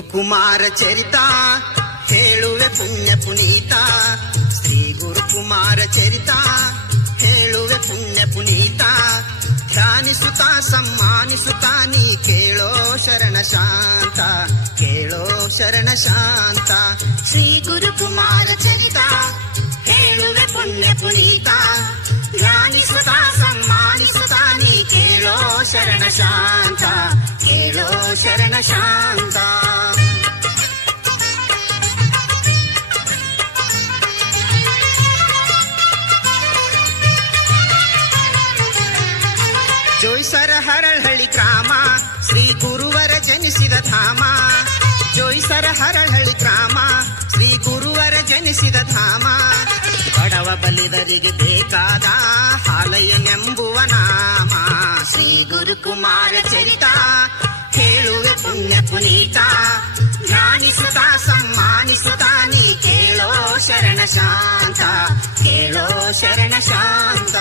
ಗುರುಕುಮಾರ ಚರಿತ ಹೇಳುವೆ ಪುಣ್ಯ ಪುನೀತ ಶ್ರೀ ಗುರುಕುಮಾರ ಚರಿತ ಹೇಳುವೆ ಪುಣ್ಯ ಪುನೀತ ಧ್ಯಾನಿಸುತ್ತ ಸಮ್ಮಾನಿಸುತ್ತ ನೀ ಕೇಳೋ ಶರಣ ಶಾಂತ ಕೇಳೋ ಶರಣ ಶಾಂತ ಶ್ರೀ ಗುರುಕುಮಾರ ಚರಿತ ಹೇಳುವೆ ಪುಣ್ಯ ಪುನೀತ ಧ್ಯಾನಿಸುತ್ತ ಸಮ್ಮಾನಿಸುತ್ತ ನೀ ಕೇಳೋ ಶರಣ ಶಾಂತ ಕೇಳೋ ಶರಣ ಶಾಂತ ಜೋಯ್ಸರ ಹರಳಹಳ್ಳಿ ಗ್ರಾಮ ಶ್ರೀ ಗುರುವರ ಜನಿಸಿದ ಧಾಮ ಜೋಯ್ಸರ ಹರಳಹಳ್ಳಿ ಗ್ರಾಮ ಶ್ರೀ ಗುರುವರ ಜನಿಸಿದ ಧಾಮ ಬಡವ ಬಲಿದರಿಗೆ ಬೇಕಾದ ಹಾಲಯ್ಯನೆಂಬುವ ನಾಮ ಶ್ರೀ ಗುರುಕುಮಾರ ಚರಿತ ಹೇಳುವೆ ಪುಣ್ಯ ಪುನೀತ ಧ್ಯಾನಿಸುತ್ತ ಸಮ್ಮಾನಿಸುತ್ತ ನೀ ಕೇಳೋ ಶರಣ ಶಾಂತ ಕೇಳೋ ಶರಣ ಶಾಂತ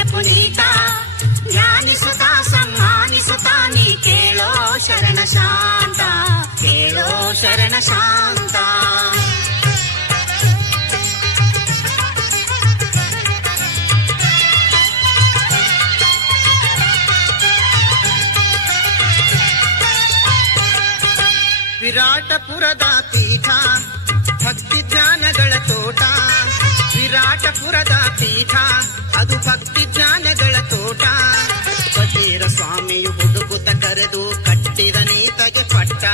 ಹೇಳುವೆ ಪುಣ್ಯ ಪುನೀತ ಧ್ಯಾನಿಸುತ್ತ ಸಮ್ಮಾನಿಸುತ್ತ ನೀ ಕೇಳೋ ಶರಣ ಶಾಂತ ಕೇಳೋ ಶರಣ ಶಾಂತ ವಿರಾಟಪುರದ ಪೀಠ ಭಕ್ತಿ ಜ್ಞಾನಗಳ ತೋಟ ವಿರಾಟಪುರದ ಪೀಠ ಹುಡುಕುತ್ತ ಕರೆದು ಕಟ್ಟಿದ ನೀತಗೆ ಪಟ್ಟ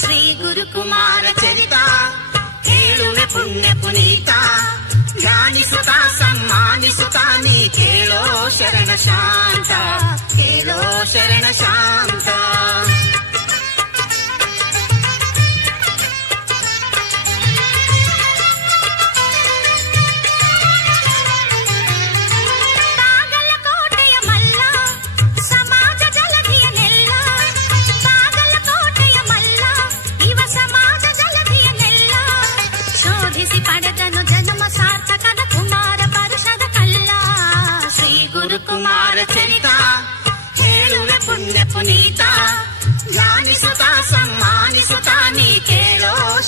ಶ್ರೀ ಗುರುಕುಮಾರ ಚರಿತ ಹೇಳುವೆ ಪುಣ್ಯ ಪುನೀತ ಧ್ಯಾನಿಸುತ್ತ ಸಮ್ಮಾನಿಸುತ್ತ ನೀ ಕೇಳೋ ಶರಣ ಶಾಂತ ಕೇಳೋ ಶರಣ ಶಾಂತ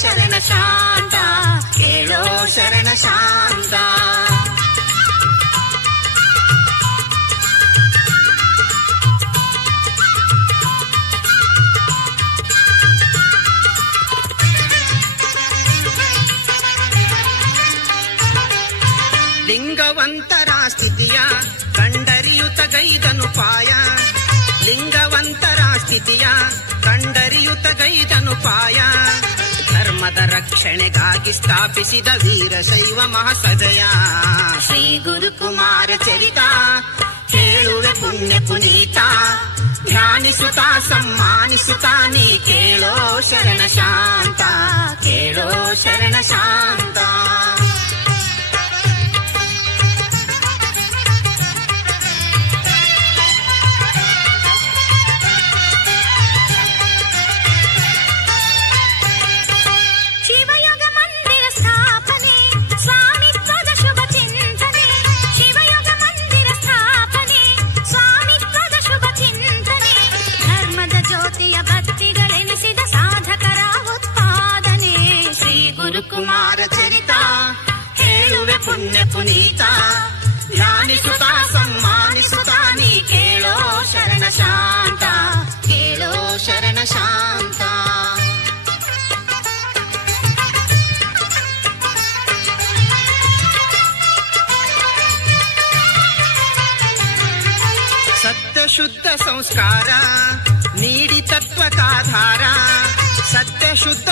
ಶರಣ ಶಾಂತ. ಕೇಳೋ ಶರಣ ಶಾಂತ. ಲಿಂಗವಂತರ ಸ್ಥಿತಿಯ ಕಂಡರಿಯುತ ಗೈದನು ಪಾಯ. ಲಿಂಗವಂತರ ಸ್ಥಿತಿಯ ಕಂಡರಿಯುತ ಗೈದನು ಪಾಯ. ಧರ್ಮದ ರಕ್ಷಣೆಗಾಗಿ ಸ್ಥಾಪಿಸಿದ ವೀರಶೈವ ಮಹಾಸದಯ ಶ್ರೀ ಗುರುಕುಮಾರ ಚರಿತ ಕೇಳುವೆ ಪುಣ್ಯ ಪುನೀತ ಧ್ಯಾನಿಸುತ್ತ ಸಮ್ಮಾನಿಸುತ್ತ ನೀ ಕೇಳೋ ಶರಣ ಶಾಂತ ಕೇಳೋ ಶರಣ ಶಾಂತ ಪುಣ್ಯ ಪುನೀತ ಧ್ಯಾನಿಸುತ್ತ ಸಮ್ಮಾನಿಸುತ್ತ ನೀ ಕೇಳೋ ಶರಣ ಶಾಂತ ಕೇಳೋ ಶರಣ ಶಾಂತ ಸತ್ಯ ಶುದ್ಧ ಸಂಸ್ಕಾರ ನೀಡಿ ತತ್ವಕಾಧಾರ ಸತ್ಯ ಶುದ್ಧ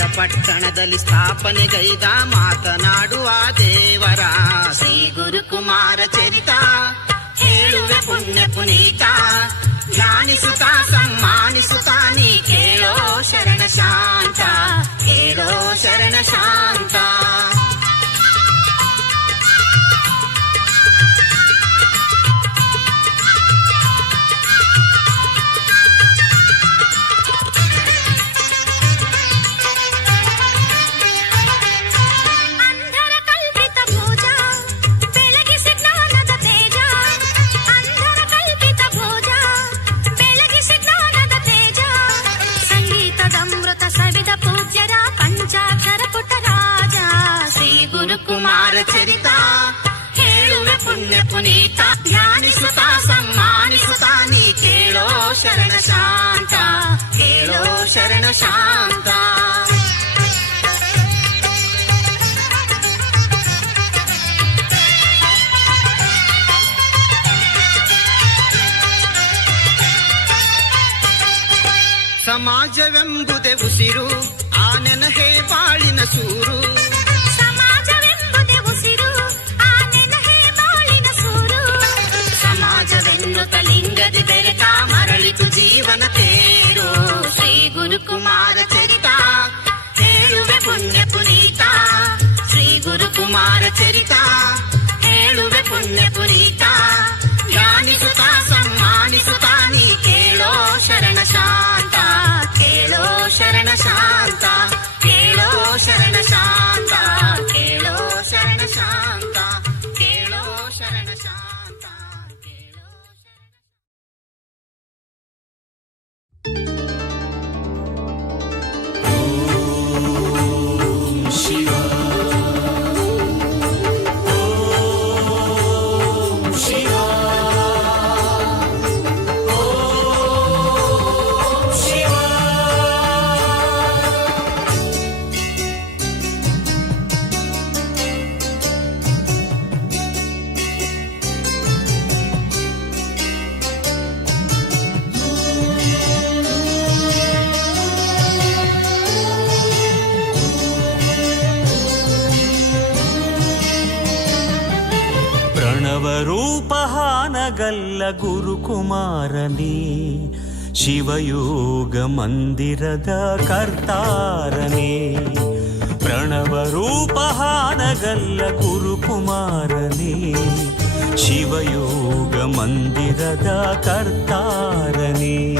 ಸಂಸ್ಕಾರ ನೀಡಿ ತತ್ವಕಾಧಾರ ಪುರಪಟ್ಟಣದಲ್ಲಿ ಸ್ಥಾಪನೆಗೈದ ಮಾತನಾಡುವ ದೇವರ ಶ್ರೀ ಗುರುಕುಮಾರ ಚರಿತ ಹೇಳುವೆ ಪುಣ್ಯ ಪುನೀತ ಧ್ಯಾನಿಸುತ್ತ ಸಮ್ಮಾನಿಸುತ್ತ ನೀ ಕೇಳೋ ಶರಣ ಶಾಂತ ಕೇಳೋ ಶರಣ ಶಾಂತ ಗುರುಕುಮಾರ ಚರಿತ ಹೇಳುವೆ ಪುಣ್ಯ ಪುನೀತ ಧ್ಯಾನಿಸುತ್ತ ಸಮ್ಮಾನಿಸುತ್ತ ನೀ ಕೇಳೋ ಶರಣ ಶಾಂತ ಕೇಳೋ ಶರಣ ಶಾಂತ ಸಮಾಜವೆಂಬುದೇ ಉಸಿರು ಆ ನೆನಹೇ ಬಾಳಿನ ಸೂರು ಶರಣ ಗುರುಕುಮಾರನೇ ಶಿವಯೋಗ ಮಂದಿರದ ಕರ್ತಾರನೇ. ಪ್ರಣವರೂಪಹಾನಗಲ್ಲ ಕುರುಕುಮಾರನೇ ಶಿವಯೋಗ ಮಂದಿರದ ಕರ್ತಾರನೇ.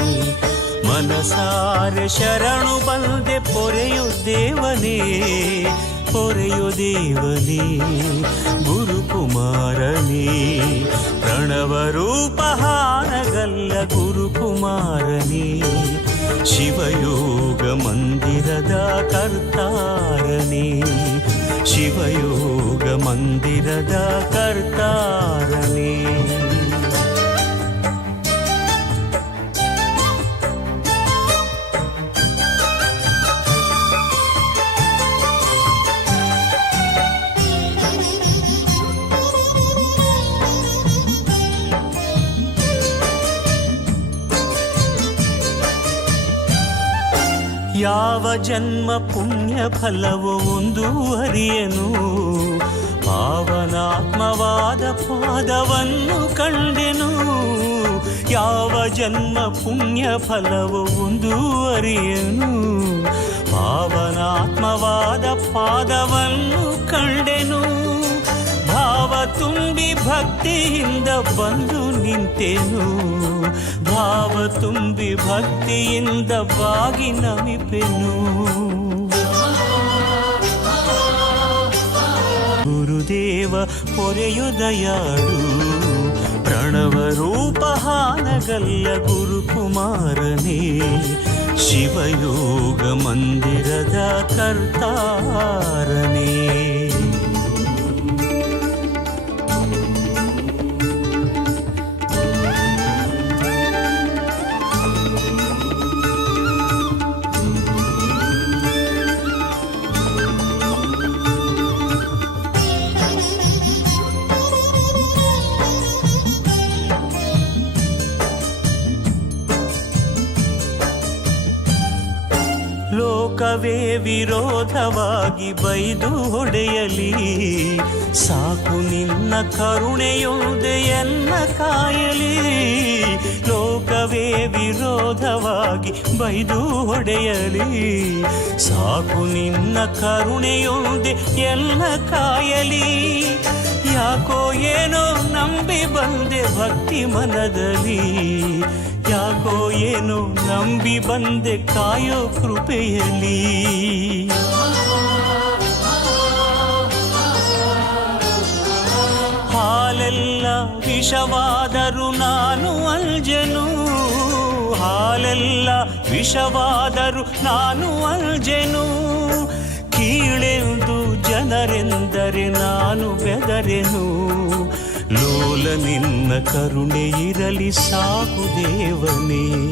ಮನಸಾರೆ ಶರಣು ಬಂದೆ ಪೊರೆಯು ದೇವನೇ ಪೊರೆಯು ದೇವನೇ ಗುರುಕುಮಾರನೇ ಪ್ರಣವರೂಪಹಾರಗಲ್ಲ ಗುರುಕುಮಾರನೇ ಶಿವಯೋಗ ಮಂದಿರದ ಕರ್ತಾರನೇ. ಶಿವಯೋಗ ಮಂದಿರದ ಕರ್ತಾರನೇ. ಯಾವ ಜನ್ಮ ಪುಣ್ಯ ಫಲವು ಒಂದು ಅರಿಯನು ಪಾವನಾತ್ಮವಾದ ಪಾದವನ್ನು ಕಂಡೆನು. ಯಾವ ಜನ್ಮ ಪುಣ್ಯ ಫಲವು ಒಂದು ಅರಿಯನು ಪಾವನಾತ್ಮವಾದ ಪಾದವನ್ನು ಕಂಡೆನು. ಭಾವ ತುಂಬಿ ಭಕ್ತಿಯಿಂದ ಬಂದು ನಿಂತೆನು. ಭಾವ ತುಂಬಿ ಭಕ್ತಿಯಿಂದ ಬಾಗಿ ನಮಿಪೆನು ಗುರುದೇವ ಪೊರೆಯುದಯಾಳು. ಪ್ರಣವ ರೂಪಹಾನಗಲ್ಲ ಗುರುಕುಮಾರನೇ. ಶಿವಯೋಗ ಮಂದಿರದ ಕರ್ತಾರನೇ. ಲೋಕವೇ ವಿರೋಧವಾಗಿ ಬೈದು ಹೊಡೆಯಲಿ. ಸಾಕು ನಿನ್ನ ಕರುಣೆಯೊಂದು ಎನ್ನ ಕಾಯಲಿ. ಲೋಕವೇ ವಿರೋಧವಾಗಿ ಬೈದು ಹೊಡೆಯಲಿ. ಸಾಕು ನಿನ್ನ ಕರುಣೆಯೊಂದೆ ಎಲ್ಲ ಕಾಯಲಿ. ಯಾಕೋ ಏನೋ ನಂಬಿ ಬಂದೆ ಭಕ್ತಿ ಮನದಲ್ಲಿ. ಯಾಕೋ ಏನೋ ನಂಬಿ ಬಂದೆ ಕಾಯೋ ಕೃಪೆಯಲ್ಲಿ. ಹಾಲೆಲ್ಲ ವಿಷವಾದರೂ ನಾನು ಅಲ್ಜನು. ಹಾಲೆಲ್ಲ ವಿಷವಾದರೂ ನಾನು ಅಲ್ಜೆನು. ಕೀಳೆಂದು ಜನರೆಂದರೆ ನಾನು ಬೆದರೆನು? ಲೋಲ ನಿನ್ನ ಕರುಣೆ ಇರಲಿ ಸಾಕು ದೇವನೇ.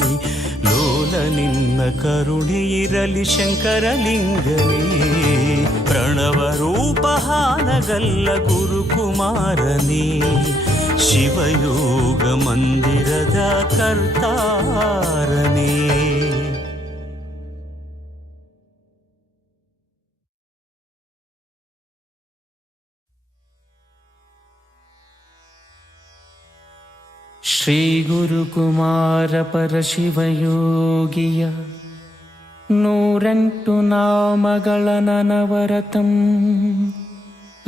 ಲೋಲ ನಿನ್ನ ಕರುಣೆ ಇರಲಿ ಶಂಕರಲಿಂಗನೇ. ಪ್ರಣವ ರೂಪ ಹಾನಗಲ್ಲ ಗುರುಕುಮಾರನೇ. ಶಿವಯೋಗ ಮಂದಿರದ ಕರ್ತಾರನೇ. ಶ್ರೀಗುರುಕುಮಾರ ಪರಶಿವಯೋಗಿಯ ನೂರೆಂಟು ನಾಮಗಳ ನನವರತಂ.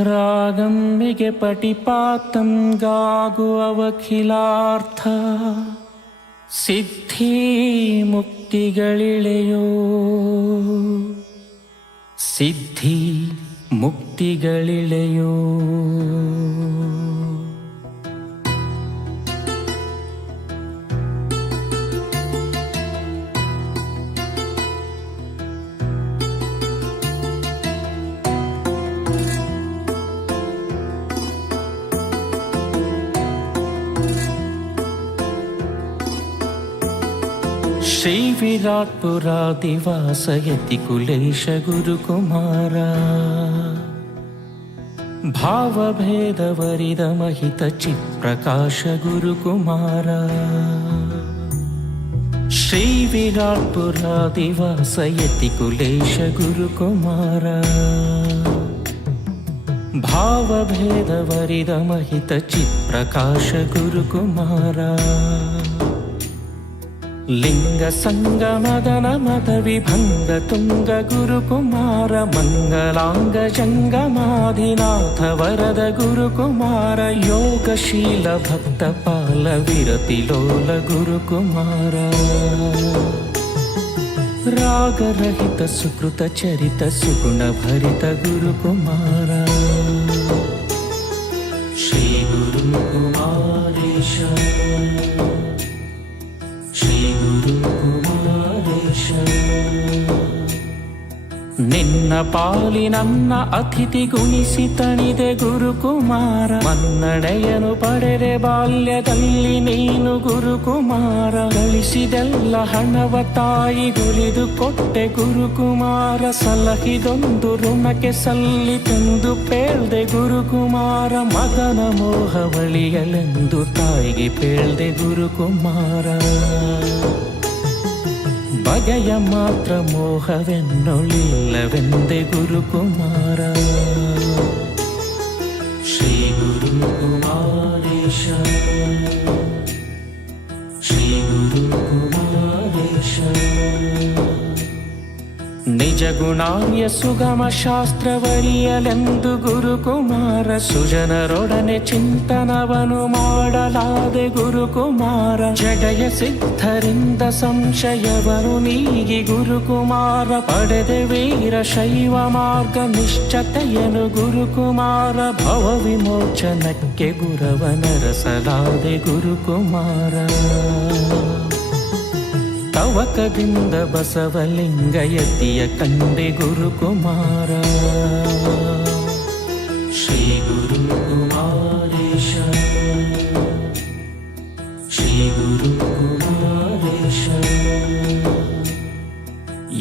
ರಾಗಮ್ಮಿಗೆ ಪಟಿಪಾತಂ ಗಾಗುವವಖಿಲಾರ್ಥ. ಸಿದ್ಧಿ ಮುಕ್ತಿಗಳಿಳೆಯೋ. ಸಿದ್ಧಿ ಮುಕ್ತಿಗಳಿಳೆಯೋ. श्रीविराट्पुरादिवासयति कुलेश गुरुकुमार भावभेदवरिदमहितचित्प्रकाश गुरुकुमार श्रीविराट्पुरादिवासयति कुलेश गुरुकुमार లింగ సంగ మదన మద విభంగ తుంగ గురుకుమార మంగళాంగ జంగమాధినాథ వరద గురుకుమార యోగశీల భక్త పాల విరతిలోల గురుకుమార రాగరహిత సుకృత చరిత సుగుణ భరిత గురుకుమార శ్రీ గురు కుమారేశ. ಗುರುಕುಮಾರೇಶ. ಪಾಲಿ ನನ್ನ ನಿನ್ನ ಅತಿಥಿ ಗುಣಿಸಿ ತಣಿದೆ ಗುರುಕುಮಾರ. ಮನ್ನಣೆಯನು ಪಡೆದೆ ಬಾಲ್ಯದಲ್ಲಿ ನೀನು ಗುರುಕುಮಾರ. ಗಳಿಸಿದೆಲ್ಲ ಹಣವ ತಾಯಿ ಗುಳಿದು ಕೊಟ್ಟೆ ಗುರುಕುಮಾರ. ಸಲಹಿದೊಂದು ಋಣಕ್ಕೆ ಸಲ್ಲಿತೆಂದು ಪೇಳ್ದೆ ಗುರುಕುಮಾರ. ಮಗನ ಮೋಹವಳಿಯಲೆಂದು ತಾಯಿಗೆ ಪೇಳ್ದೆ ಗುರುಕುಮಾರ. പകയ മാത്രമോഹവെന്നൊളില്ലവെന്റെ ഗുരുകുമാര. ನಿಜ ಗುಣಾರ್ಯ ಸುಗಮ ಶಾಸ್ತ್ರವರಿಯಲೆಂದು ಗುರುಕುಮಾರ ಸುಜನರೊಡನೆ ಚಿಂತನವನು ಮಾಡಲಾದೆ ಗುರುಕುಮಾರ. ಜಡಯ ಸಿದ್ಧರಿಂದ ಸಂಶಯವನು ನೀಗಿ ಗುರುಕುಮಾರ. ಪಡೆದೆ ವೀರ ಶೈವ ಮಾರ್ಗ ನಿಶ್ಚತೆಯನು ಗುರುಕುಮಾರ. ಭವ ವಿಮೋಚನಕ್ಕೆ ಗುರವನರಸಲಾದೆ ಗುರುಕುಮಾರ. ತವಕದಿಂದ ಬಸವಲಿಂಗಯತಿಯ ಕಂಡೆ ಗುರುಕುಮಾರ.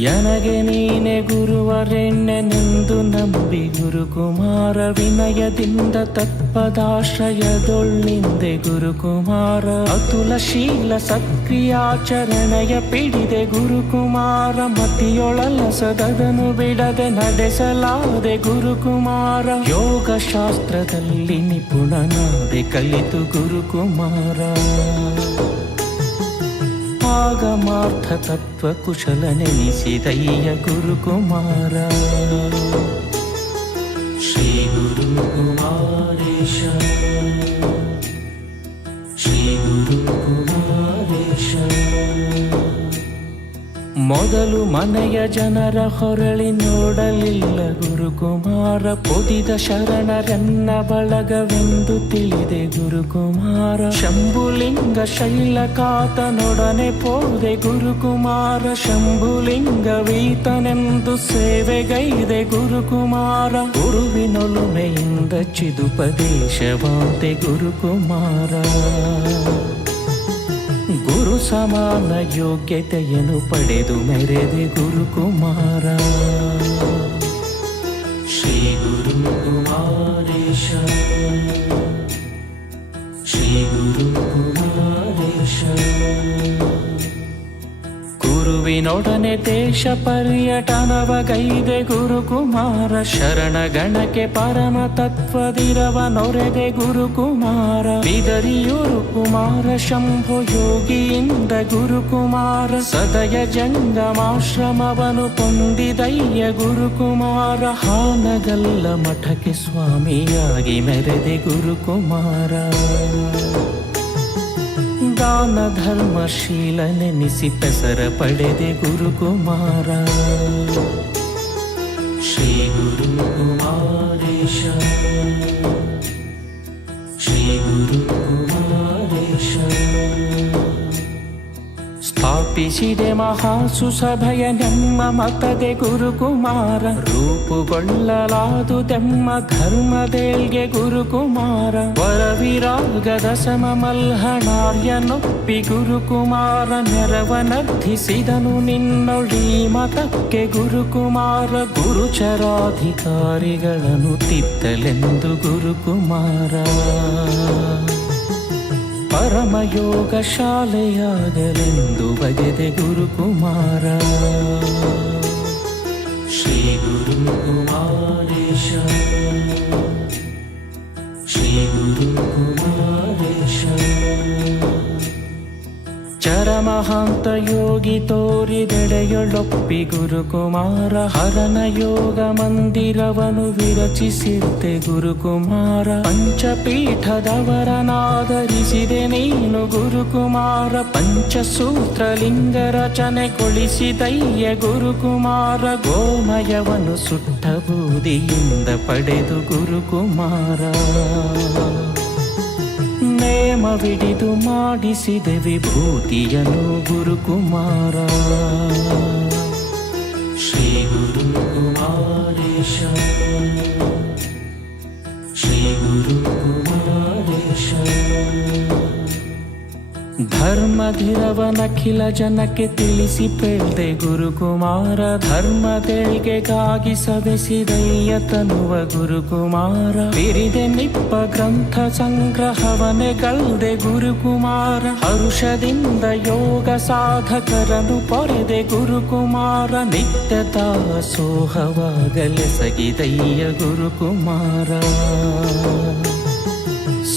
ಎನಗೆ ನೀನೆ ಗುರುವರೆಣ್ಣೆನೆಂದು ನಂಬಿ ಗುರುಕುಮಾರ ವಿನಯದಿಂದ ತತ್ಪದಾಶ್ರಯದೊಳ್ಳಿಂದೆ ಗುರುಕುಮಾರ ಅತುಲ ಶೀಲ ಸಕ್ರಿಯಾಚರಣೆಯ ಪಿಡಿದೆ ಗುರುಕುಮಾರ ಮತಿಯೊಳಲ ಸದನು ಬಿಡದೆ ನಡೆಸಲಾದೆ ಗುರುಕುಮಾರ ಯೋಗ ಶಾಸ್ತ್ರದಲ್ಲಿ ನಿಪುಣನಾದೆ ಕಲಿತು ಗುರುಕುಮಾರ. ಆಗಮಾರ್ಥ ತತ್ವ ಕುಶಲ ನೆನೆಸಿದಯ್ಯ ಗುರುಕುಮಾರ ಮೊದಲು ಮನೆಯ ಜನರ ಹೊರಳಿ ನೋಡಲಿಲ್ಲ. ಗುರುಕುಮಾರ ಪೊದಿದ ಶರಣರೆನ್ನ ಬಳಗವೆಂದು ತಿಳಿದೆ. ಗುರುಕುಮಾರ ಶಂಭುಲಿಂಗ ಶೈಲಕಾತನೊಡನೆ ಪೋದೆ. ಗುರುಕುಮಾರ ಶಂಭುಲಿಂಗ ವೀತನೆಂದು ಸೇವೆಗೈದೆ. ಗುರುಕುಮಾರ ಗುರುವಿನೊಲುಮೆಯಿಂದ ಚಿದುಪದೇಶವಾದೆ. ಗುರುಕುಮಾರ ಗುರು ಸಮಾನ ಯೋಗ್ಯತೆಯನ್ನು ಪಡೆದು ಮೆರೆದೆ ಗುರುಕುಮಾರ ಶ್ರೀ ಗುರು ಗುರುಕುಮಾರೇಶ ಶ್ರೀ ಗುರು ಗುರುಕುಮಾರೇಶ ಗುರುವಿನೊಡನೆ ದೇಶ ಪರ್ಯಟನವಗೈದೆ ಗುರುಕುಮಾರ ಶರಣಗಣಕ್ಕೆ ಪರಮ ತತ್ವದಿರವ ನೊರೆದೆ ಗುರುಕುಮಾರ ಬಿದರಿಯೂರು ಕುಮಾರ ಶಂಭು ಯೋಗಿಯಿಂದ ಗುರುಕುಮಾರ ಸದಯ ಜಂಗಮಾಶ್ರಮವನು ಪೊಂದಿದಯ್ಯ ಗುರುಕುಮಾರ ಹಾನಗಲ್ಲ ಮಠಕ್ಕೆ ಸ್ವಾಮಿಯಾಗಿ ಮೆರೆದೆ ಗುರುಕುಮಾರ. ದಾನ ಧರ್ಮಶೀಲ ನೆನೆಸಿ ಪೆಸರ ಪಡೆದೆ ಗುರುಕುಮಾರ ಶ್ರೀ ಗುರುಕುಮಾರೇಶ ಶ್ರೀ ಗುರುಕುಮಾರೇಶ ಸ್ಥಾಪಿಸಿದೆ ಮಹಾಸುಸಭೆಯ ನಮ್ಮ ಮತದೆ ಗುರುಕುಮಾರ. ರೂಪುಗೊಳ್ಳಲಾದು ತೆಮ್ಮ ಧರ್ಮದೇಲ್ಗೆ ಗುರುಕುಮಾರ. ವರವಿರಾಗದ ಸಮ ಮಲ್ಹಣಾರ್ಯನೊಪ್ಪಿ ಗುರುಕುಮಾರ ನೆರವನರ್ಥಿಸಿದನು ನಿನ್ನೊಳಿ ಮತಕ್ಕೆ ಗುರುಕುಮಾರ. ಗುರುಚರಾಧಿಕಾರಿಗಳನ್ನು ತಿತ್ತಲೆಂದು ಗುರುಕುಮಾರ. ಪರಮಯೋಗ ಶಾಲೆಯಾಗಲೆಂದು ಬಗೆದೆ ಗುರುಕುಮಾರ. ಶ್ರೀ ಗುರುಕುಮಾರೇಶ. ಶ್ರೀ ಗುರುಕುಮಾರೇಶ. ಚರಮಹಾಂತ ಯೋಗಿ ತೋರಿದೆಡೆಯೊಳೊಪ್ಪಿ ಗುರುಕುಮಾರ ಹರನ ಯೋಗ ಮಂದಿರವನು ವಿರಚಿಸಿದ್ದೆ ಗುರುಕುಮಾರ. ಪಂಚಪೀಠದವರನಾದರಿಸಿದೆ ನೀನು ಗುರುಕುಮಾರ. ಪಂಚಸೂತ್ರ ಲಿಂಗ ರಚನೆ ಕೊಳಿಸಿದಯ್ಯ ಗುರುಕುಮಾರ. ಗೋಮಯವನು ಸುಟ್ಟ ಬೂದಿಯಿಂದ ಪಡೆದು ಗುರುಕುಮಾರ. ನೇಮವಿಡಿದು ಮಾಡಿಸಿದೆ ವಿಭೂತಿಯನು ಗುರುಕುಮಾರ. ಶ್ರೀ ಗುರುಕುಮಾರೇಶ. ಶ್ರೀ ಗುರುಕುಮಾರೇಶ. ಧರ್ಮಧಿರವನಖಿಲ ಜನಕ್ಕೆ ತಿಳಿಸಿ ಪೇಳ್ದೆ ಗುರುಕುಮಾರ ಧರ್ಮ ಧರ್ಮದೇಳ್ಗೆಗಾಗಿ ಸದಸಿದಯ್ಯ ತನುವ ಗುರುಕುಮಾರ. ಬಿರಿದೆ ನಿಪ್ಪ ಗ್ರಂಥ ಸಂಗ್ರಹವನೆ ಕಲ್ದೆ ಗುರುಕುಮಾರ. ಹರುಷದಿಂದ ಯೋಗ ಸಾಧಕರನು ಪೊರೆದೆ ಗುರುಕುಮಾರ. ನಿತ್ಯ ದಾಸೋಹವಾಗಲೆಸಗಿದಯ್ಯ ಗುರುಕುಮಾರ.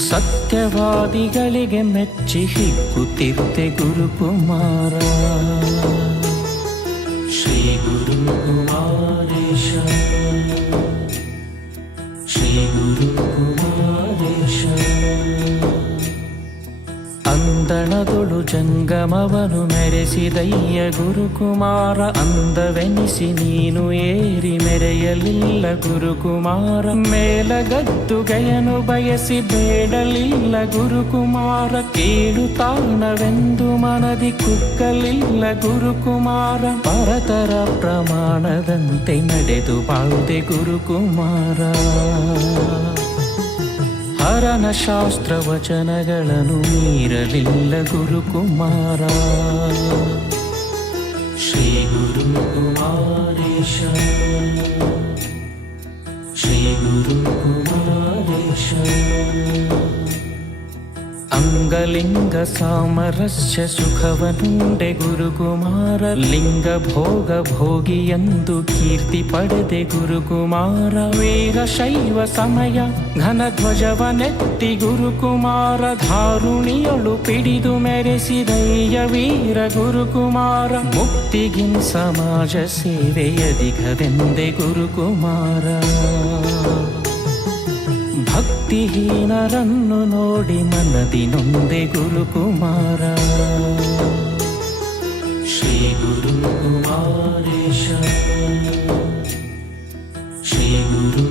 ಸತ್ಯವಾದಿಗಳಿಗೆ ಮೆಚ್ಚಿ ಹಿಗ್ಗುತ್ತಿರುತ್ತೆ ಗುರುಕುಮಾರ. ಶ್ರೀ ಗುರುಕುಮಾರೇಶ ಶ್ರೀ ಗುರುಕುಮಾರೇಶ ಅಂದಣದೊಳು ಜಂಗಮವನು ಮೆರೆಸಿದಯ್ಯ ಗುರುಕುಮಾರ, ಅಂದವೆನಿಸಿ ನೀನು ಏರಿ ಮೆರೆಯಲಿಲ್ಲ ಗುರುಕುಮಾರ. ಮೇಲಗದ್ದುಗೆಯನು ಬಯಸಿ ಬೇಡಲಿಲ್ಲ ಗುರುಕುಮಾರ ಕೀಳು ತಾಣವೆಂದು ಮನದಿ ಕುಕ್ಕಲಿಲ್ಲ ಗುರುಕುಮಾರ. ಪರತರ ಪ್ರಮಾಣದಂತೆ ನಡೆದು ಬಾಳುದೆ ಗುರುಕುಮಾರ. ಹರನ ಶಾಸ್ತ್ರ ವಚನಗಳನ್ನು ಮೀರಲಿಲ್ಲ ಗುರುಕುಮಾರ. ಶ್ರೀ ಗುರುಕುಮಾರೇಶ. ಶ್ರೀ ಗುರು ಕುಮಾರೇಶ ಅಂಗಲಿಂಗ ಸಾಮರಸ್ಯ ಸುಖವನುಂಡೆ ಗುರುಕುಮಾರ ಲಿಂಗ ಭೋಗ ಭೋಗಿ ಎಂದು ಕೀರ್ತಿ ಪಡೆದೆ ಗುರುಕುಮಾರ ವೀರ ಶೈವ ಸಮಯ ಘನ ಧ್ವಜವನೆತ್ತಿ ಗುರುಕುಮಾರ ಧಾರುಣಿಯಳು ಪಿಡಿದು ಮೆರೆಸಿದಯ್ಯ ವೀರ ಗುರುಕುಮಾರ ಮುಕ್ತಿಗಿನ್ ಸಮಾಜ ಸೇವೆಯದಿಗವೆಂದೆ ಗುರುಕುಮಾರ ಭಕ್ತಿಹೀನರನ್ನು ನೋಡಿ ಮನದಿ ನೊಂದೆ ಗುರುಕುಮಾರ ಶ್ರೀ ಗುರುಕುಮಾರೇಶ ಶ್ರೀ ಗುರು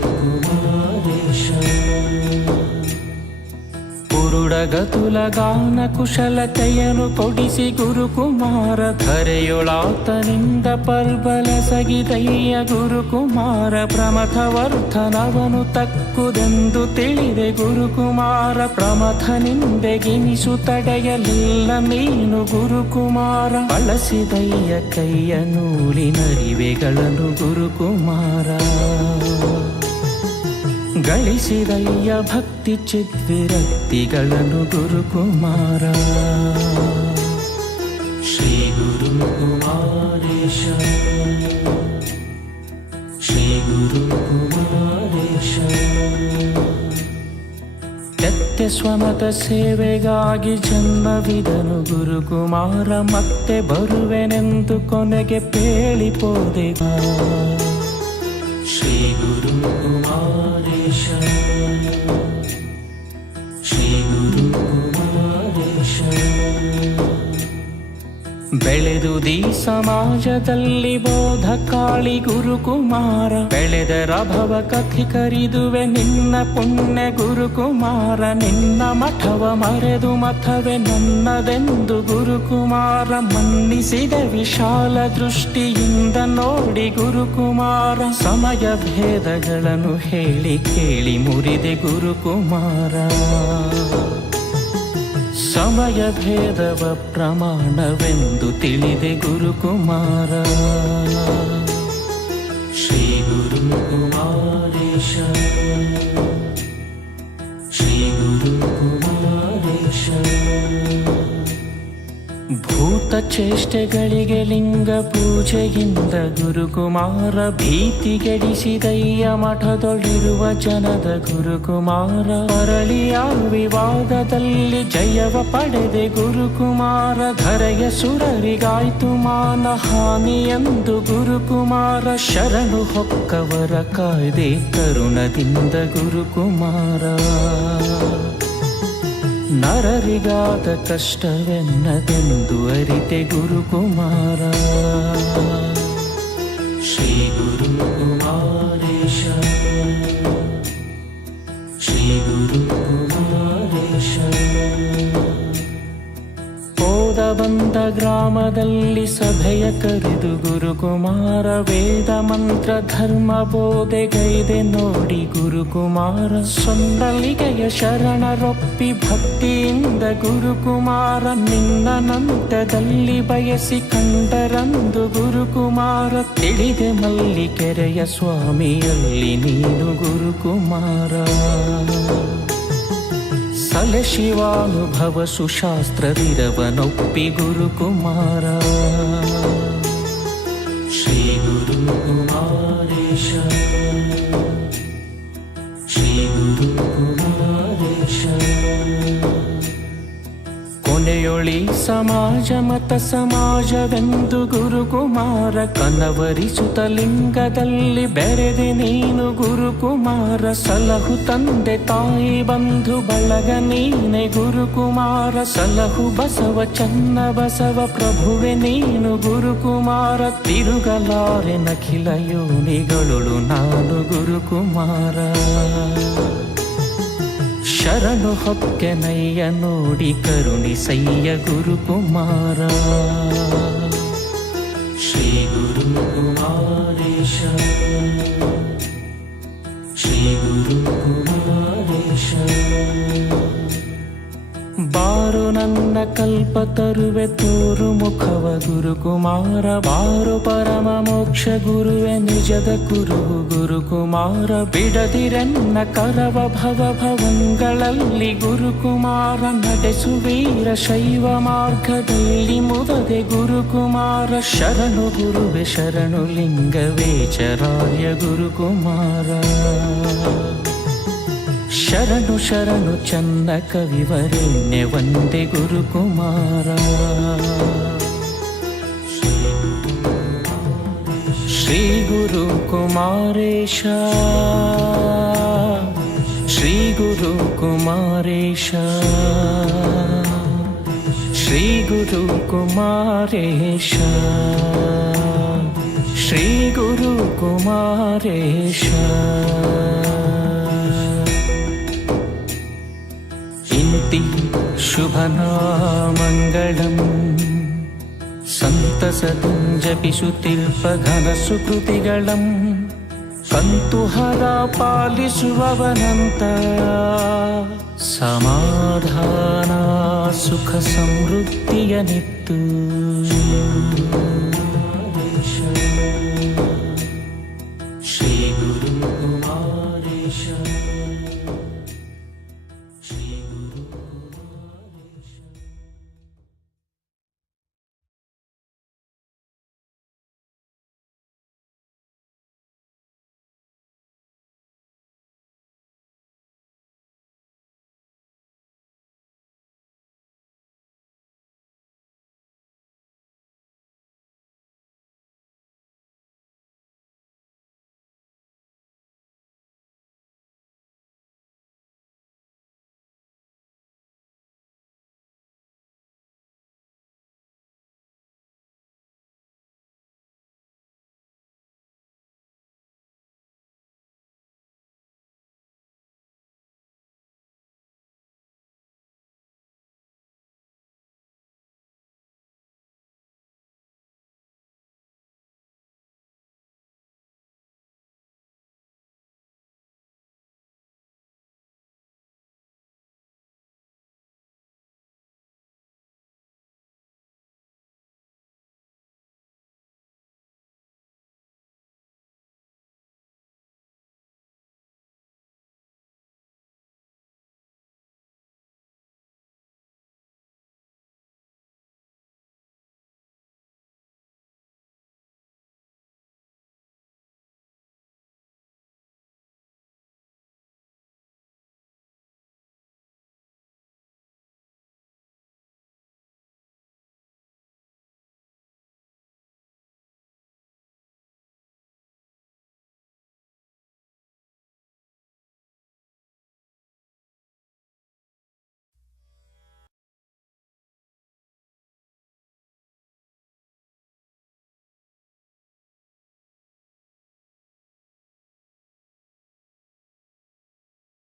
ಕುಮಾರೇಶ ಪುರುಡಗತುಲಗಾನ ಕುಶಲತೆಯನು ಕೊಡಿಸಿ ಗುರುಕುಮಾರ ಧರೆಯೊಳಾತನಿಂದ ಪರ್ಬಲ ಸಗಿದಯ್ಯ ಗುರುಕುಮಾರ ಪ್ರಮಥವರ್ಧನವನು ತಕ್ಕುದೆಂದು ತಿಳಿದೆ ಗುರುಕುಮಾರ ಪ್ರಮಥನಿಂದೆಗಿನಿಸು ತಡೆಯಲಿಲ್ಲ ನೀನು ಗುರುಕುಮಾರ ಬಳಸಿದಯ್ಯ ಕೈಯ ನೂಲಿನರಿವೆಗಳನ್ನು ಗುರುಕುಮಾರ ಗಳಿಸಿದಯ್ಯ ಭಕ್ತಿ ಚಿದ್ವಿರಕ್ತಿಗಳನ್ನು ಗುರುಕುಮಾರ ಶ್ರೀ ಗುರು ಕುಮಾರೇಶ ಶ್ರೀ ಗುರು ಕುಮಾರೇಶ ಸತ್ಯ ಸ್ವಮತ ಸೇವೆಗಾಗಿ ಜನ್ಮವಿದನು ಗುರುಕುಮಾರ ಮತ್ತೆ ಬರುವೆನೆಂದು ಕೊನೆಗೆ ಪೇಳಿಪೋದೆ ಬೆಳೆದುದಿ ಸಮಾಜದಲ್ಲಿ ಬೋಧ ಕಾಳಿ ಗುರುಕುಮಾರ. ಬೆಳೆದರ ಭವ ಕಥಿಕರಿದುವೆ ನಿನ್ನ ಪುಣ್ಯ ಗುರುಕುಮಾರ. ನಿನ್ನ ಮಠವ ಮರೆದು ಮಥವೆ ನನ್ನದೆಂದು ಗುರುಕುಮಾರ. ಮನ್ನಿಸಿದ ವಿಶಾಲ ದೃಷ್ಟಿಯಿಂದ ನೋಡಿ ಗುರುಕುಮಾರ. ಸಮಯ ಭೇದಗಳನ್ನು ಹೇಳಿ ಕೇಳಿ ಮುರಿದೆ ಗುರುಕುಮಾರ. ಸಮಯ ಭೇದವ ಪ್ರಮಾಣವೆಂದು ತಿಳಿದೆ ಗುರುಕುಮಾರ. ಭೂತ ಚೇಷ್ಟೆಗಳಿಗೆ ಲಿಂಗ ಪೂಜೆಯಿಂದ ಗುರುಕುಮಾರ ಭೀತಿಗೆಡಿಸಿದಯ್ಯ ಮಠದೊಳಿರುವ ಜನದ ಗುರುಕುಮಾರ ಅರಳಿಯ ವಿವಾದದಲ್ಲಿ ಜಯವ ಪಡೆದೆ ಗುರುಕುಮಾರ ಧರೆಯ ಸುರರಿಗಾಯ್ತು ಮಾನ ಹಾನಿಯೆಂದು ಗುರುಕುಮಾರ ಶರಣು ಹೊಕ್ಕವರ ಕಾಯ್ದೆ ಕರುಣದಿಂದ ಗುರುಕುಮಾರ. ನರರಿಗಾದ ಕಷ್ಟವೆನ್ನದೆಂದು ಅರಿತೆ ಗುರುಕುಮಾರ. ಶ್ರೀ ಗುರು ಕುಮಾರೇಶ ಶ್ರೀ ಗುರು ಹೋದ ಬಂದ ಗ್ರಾಮದಲ್ಲಿ ಸಭೆಯ ಕರೆದು ಗುರುಕುಮಾರ ವೇದ ಮಂತ್ರ ಧರ್ಮ ಬೋಧೆಗೈದೆ ನೋಡಿ ಗುರುಕುಮಾರ ಸೊಂದಲಿಗೆಯ ಶರಣರೊಪ್ಪಿ ಭಕ್ತಿಯಿಂದ ಗುರುಕುಮಾರ ನಿನ್ನ ನಂತದಲ್ಲಿ ಬಯಸಿ ಕಂಡರಂದು ಗುರುಕುಮಾರ ತಿಳಿದೆ ಮಲ್ಲಿಕೆರೆಯ ಸ್ವಾಮಿಯಲ್ಲಿ ನೀನು ಗುರುಕುಮಾರ. ಸಲೆ ಶಿವಾನುಭವ ಸುಶಾಸ್ತ್ರವಿರವನೊಪ್ಪಿ ಗುರುಕುಮಾರ ಶ್ರೀ ಗುರು ಕುಮಾರೇಶ ಶ್ರೀ ಗುರು ಕುಮಾರೇಶ ಕೊನೆಯೊಳಿ ಸಮಾಜ ಮತ ಸಮಾಜವೆಂದು ಗುರುಕುಮಾರ ಕನವರಿಸುತ ಲಿಂಗದಲ್ಲಿ ಬೆರೆದೆ ನೀನು ಗುರುಕುಮಾರ ಸಲಹು ತಂದೆ ತಾಯಿ ಬಂಧು ಬಳಗ ನೀನೆ ಗುರುಕುಮಾರ ಸಲಹು ಬಸವ ಚನ್ನ ಬಸವ ಪ್ರಭುವೆ ನೀನು ಗುರುಕುಮಾರ ತಿರುಗಲಾರೆ ನಖಿಲ ಯೋನಿಗಳು ನಾನು ಗುರುಕುಮಾರ. ಶರಣು ಹೊಕ್ಕೆನಯ್ಯ ನೋಡಿ ಕರುಣಿಸಯ್ಯ ಗುರುಕುಮಾರ ಶ್ರೀ ಗುರು ಕುಮಾರೇಶ. ಶ್ರೀ ಗುರು ಕುಮಾರೇಶ ನನ್ನ ಕಲ್ಪ ತರುವೆ ತೋರು ಮುಖವ ಗುರುಕುಮಾರ, ಬಾರು ಪರಮ ಮೋಕ್ಷ ಗುರುವೆ ನಿಜದ ಗುರು ಗುರುಕುಮಾರ, ಬಿಡದಿರನ್ನ ಕರವ ಭವ ಭವಂಗಳಲ್ಲಿ ಗುರುಕುಮಾರ, ನಡೆಸುವೀರ ಶೈವ ಮಾರ್ಗದಲ್ಲಿ ಮುದದೆ ಗುರುಕುಮಾರ, ಶರಣು ಗುರುವೆ ಶರಣು ಲಿಂಗವೇಚರಾಯ ಗುರುಕುಮಾರ. ಶರಣು ಶರಣು ಚನ್ನ ಕವಿವರೆಣ್ಯ ವಂದೇ ಗುರುಕುಮಾರ ಶ್ರೀ ಗುರು ಕುಮಾರೇಶ ಶ್ರೀ ಗುರು ಕುಮಾರೇಶ ಶ್ರೀ ಗುರು ಕುಮಾರೇಶ ಶ್ರೀ स्तुति शुभनामङ्गलम् सन्तसतुं जपिषु तिल्पघनसुकृतिगळम् सन्तु हरा पालिषुवनन्त समाधाना सुखसमृद्धियनित्तु